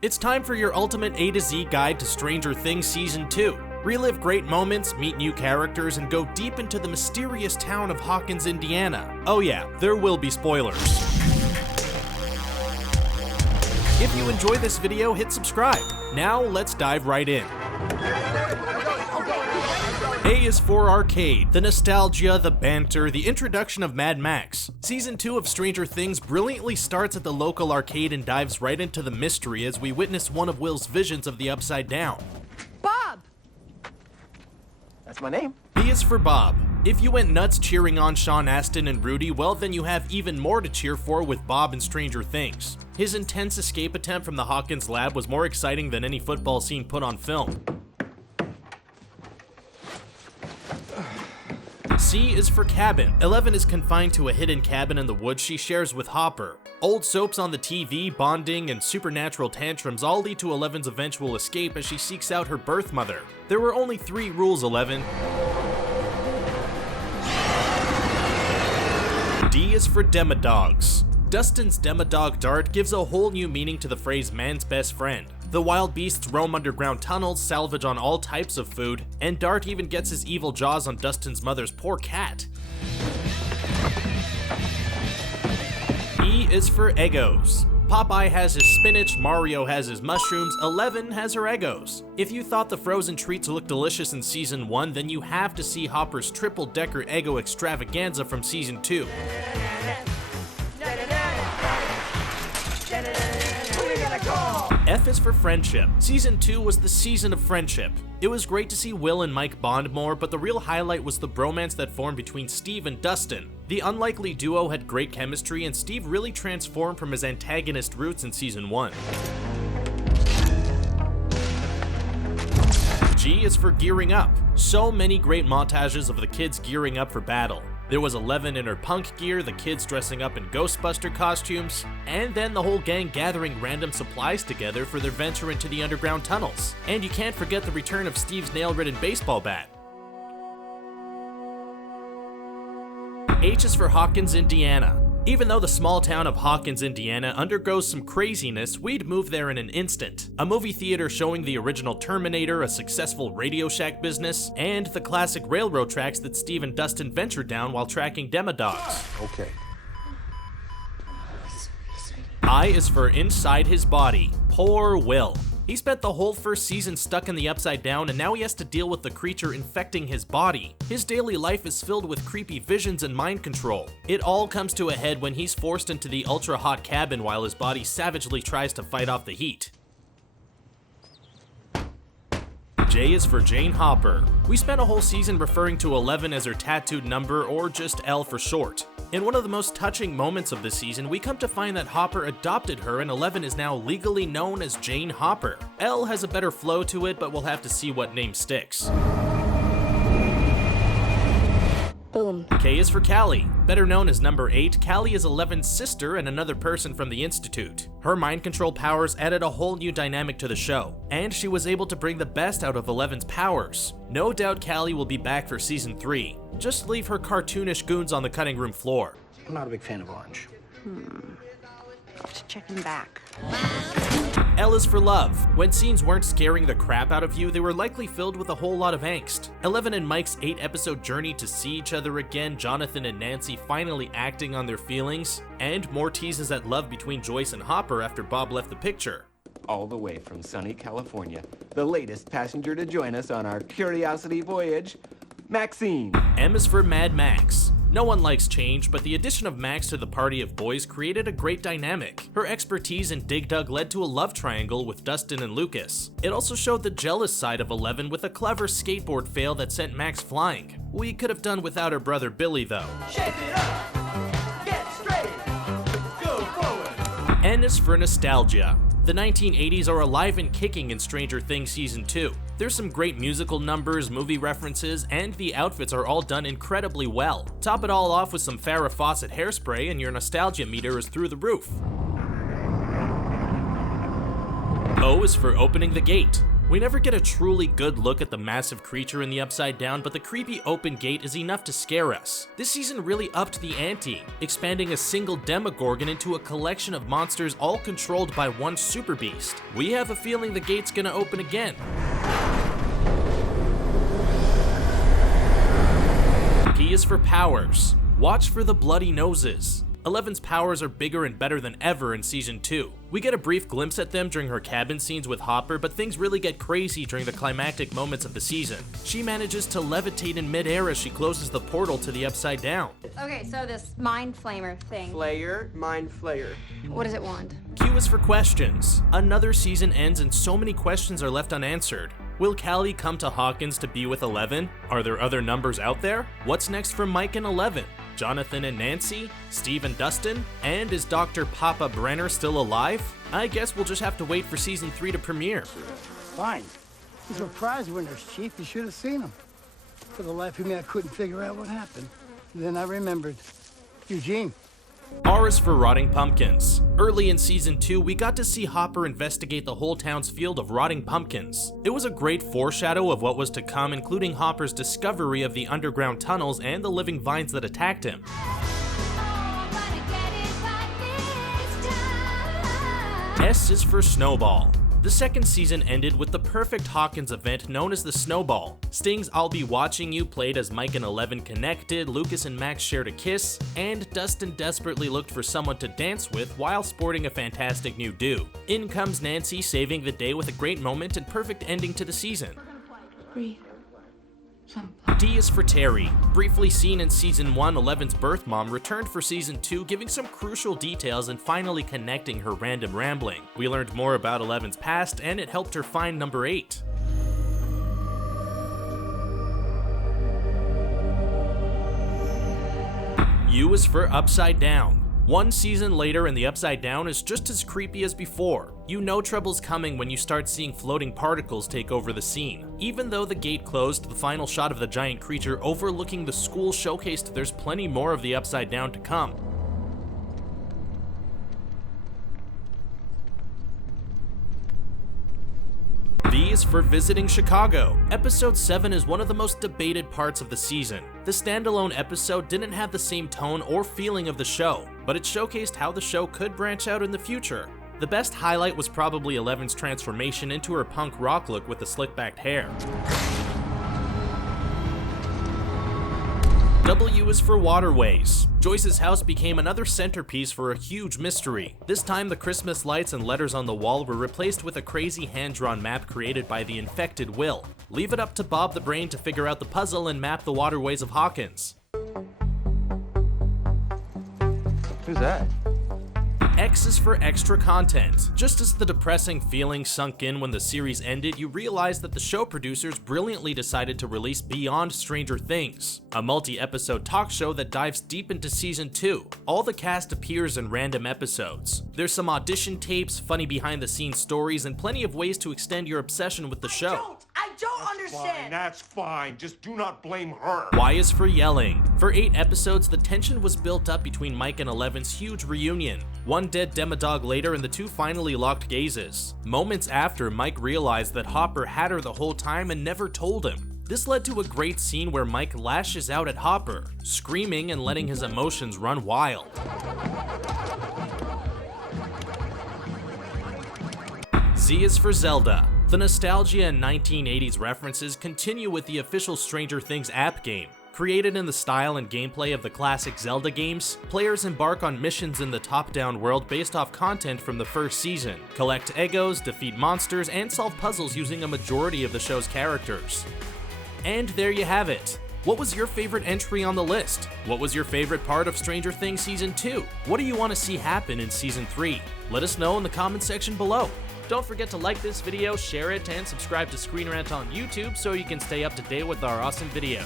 It's time for your ultimate A to Z guide to Stranger Things Season 2. Relive great moments, meet new characters, and go deep into the mysterious town of Hawkins, Indiana. Oh yeah, there will be spoilers. If you enjoy this video, hit subscribe. Now let's dive right in. A is for arcade, the nostalgia, the banter, the introduction of Mad Max. Season 2 of Stranger Things brilliantly starts at the local arcade and dives right into the mystery as we witness one of Will's visions of the Upside Down. Bob! That's my name. B is for Bob. If you went nuts cheering on Sean Astin and Rudy, well then you have even more to cheer for with Bob in Stranger Things. His intense escape attempt from the Hawkins lab was more exciting than any football scene put on film. C is for cabin. Eleven is confined to a hidden cabin in the woods she shares with Hopper. Old soaps on the TV, bonding, and supernatural tantrums all lead to Eleven's eventual escape as she seeks out her birth mother. There were only 3 rules, Eleven. D is for Demadogs. Dustin's Demadog dart gives a whole new meaning to the phrase man's best friend. The wild beasts roam underground tunnels, salvage on all types of food, and Dart even gets his evil jaws on Dustin's mother's poor cat. E is for Eggos. Popeye has his spinach, Mario has his mushrooms, 11 has her Eggos. If you thought the frozen treats looked delicious in Season 1, then you have to see Hopper's triple-decker Eggo extravaganza from Season 2. F is for friendship. Season 2 was the season of friendship. It was great to see Will and Mike bond more, but the real highlight was the bromance that formed between Steve and Dustin. The unlikely duo had great chemistry, and Steve really transformed from his antagonist roots in Season 1. G is for gearing up. So many great montages of the kids gearing up for battle. There was 11 in her punk gear, the kids dressing up in Ghostbuster costumes, and then the whole gang gathering random supplies together for their venture into the underground tunnels. And you can't forget the return of Steve's nail-ridden baseball bat. H is for Hawkins, Indiana. Even though the small town of Hawkins, Indiana undergoes some craziness, we'd move there in an instant. A movie theater showing the original Terminator, a successful Radio Shack business, and the classic railroad tracks that Steve and Dustin ventured down while tracking Demadogs. Okay. I is for inside his body. Poor Will. He spent the whole first season stuck in the Upside Down, and now he has to deal with the creature infecting his body. His daily life is filled with creepy visions and mind control. It all comes to a head when he's forced into the ultra-hot cabin while his body savagely tries to fight off the heat. J is for Jane Hopper. We spent a whole season referring to 11 as her tattooed number, or just L for short. In one of the most touching moments of the season, we come to find that Hopper adopted her and 11 is now legally known as Jane Hopper. L has a better flow to it, but we'll have to see what name sticks. Boom. K is for Callie. Better known as number 8, Callie is 11's sister and another person from the Institute. Her mind control powers added a whole new dynamic to the show, and she was able to bring the best out of 11's powers. No doubt Callie will be back for Season 3. Just leave her cartoonish goons on the cutting room floor. I'm not a big fan of orange. I'll have to check him back. L is for love. When scenes weren't scaring the crap out of you, they were likely filled with a whole lot of angst. 11 and Mike's 8-episode journey to see each other again, Jonathan and Nancy finally acting on their feelings, and more teases at love between Joyce and Hopper after Bob left the picture. All the way from sunny California, the latest passenger to join us on our curiosity voyage, Maxine. M is for Mad Max. No one likes change, but the addition of Max to the party of boys created a great dynamic. Her expertise in Dig Dug led to a love triangle with Dustin and Lucas. It also showed the jealous side of 11 with a clever skateboard fail that sent Max flying. We could have done without her brother Billy though. Shake it up, get straight, go forward. N is for nostalgia. The 1980s are alive and kicking in Stranger Things Season 2. There's some great musical numbers, movie references, and the outfits are all done incredibly well. Top it all off with some Farrah Fawcett hairspray and your nostalgia meter is through the roof. O is for opening the gate. We never get a truly good look at the massive creature in the Upside Down, but the creepy open gate is enough to scare us. This season really upped the ante, expanding a single Demogorgon into a collection of monsters all controlled by one super beast. We have a feeling the gate's gonna open again. P is for powers. Watch for the bloody noses. Eleven's powers are bigger and better than ever in Season 2. We get a brief glimpse at them during her cabin scenes with Hopper, but things really get crazy during the climactic moments of the season. She manages to levitate in midair as she closes the portal to the Upside Down. Okay, so this mind flamer thing. Flayer, mind flayer. What does it want? Q is for questions. Another season ends and so many questions are left unanswered. Will Callie come to Hawkins to be with 11? Are there other numbers out there? What's next for Mike and 11? Jonathan and Nancy? Steve and Dustin? And is Dr. Papa Brenner still alive? I guess we'll just have to wait for Season 3 to premiere. Fine. These were prize winners, Chief. You should have seen them. For the life of me, I couldn't figure out what happened. And then I remembered. Eugene. R is for rotting pumpkins. Early in Season 2, we got to see Hopper investigate the whole town's field of rotting pumpkins. It was a great foreshadow of what was to come, including Hopper's discovery of the underground tunnels and the living vines that attacked him. S is for Snowball. The second season ended with the perfect Hawkins event known as the Snowball. Sting's I'll Be Watching You played as Mike and 11 connected, Lucas and Max shared a kiss, and Dustin desperately looked for someone to dance with while sporting a fantastic new do. In comes Nancy, saving the day with a great moment and perfect ending to the season. Breathe. D is for Terry. Briefly seen in Season 1, 11's birth mom returned for Season 2, giving some crucial details and finally connecting her random rambling. We learned more about 11's past, and it helped her find number 8. U is for Upside Down. One season later and the Upside Down is just as creepy as before. You know trouble's coming when you start seeing floating particles take over the scene. Even though the gate closed, the final shot of the giant creature overlooking the school showcased there's plenty more of the Upside Down to come. V is for Visiting Chicago. Episode 7 is one of the most debated parts of the season. The standalone episode didn't have the same tone or feeling of the show, but it showcased how the show could branch out in the future. The best highlight was probably 11's transformation into her punk rock look with the slick-backed hair. W is for Waterways. Joyce's house became another centerpiece for a huge mystery. This time the Christmas lights and letters on the wall were replaced with a crazy hand-drawn map created by the infected Will. Leave it up to Bob the Brain to figure out the puzzle and map the waterways of Hawkins. Who's that? X is for Xtra Content. Just as the depressing feeling sunk in when the series ended, you realize that the show producers brilliantly decided to release Beyond Stranger Things, a multi-episode talk show that dives deep into Season 2. All the cast appears in random episodes. There's some audition tapes, funny behind-the-scenes stories, and plenty of ways to extend your obsession with the show. I don't understand. That's fine. Just do not blame her. Y is for Yelling. For 8 episodes, the tension was built up between Mike and 11's huge reunion. One dead Demodog later and the two finally locked gazes. Moments after, Mike realized that Hopper had her the whole time and never told him. This led to a great scene where Mike lashes out at Hopper, screaming and letting his emotions run wild. Z is for Zelda. The nostalgia and 1980s references continue with the official Stranger Things app game. Created in the style and gameplay of the classic Zelda games, players embark on missions in the top-down world based off content from the first season, collect Eggos, defeat monsters, and solve puzzles using a majority of the show's characters. And there you have it. What was your favorite entry on the list? What was your favorite part of Stranger Things Season 2? What do you want to see happen in Season 3? Let us know in the comment section below. Don't forget to like this video, share it, and subscribe to Screen Rant on YouTube so you can stay up to date with our awesome videos.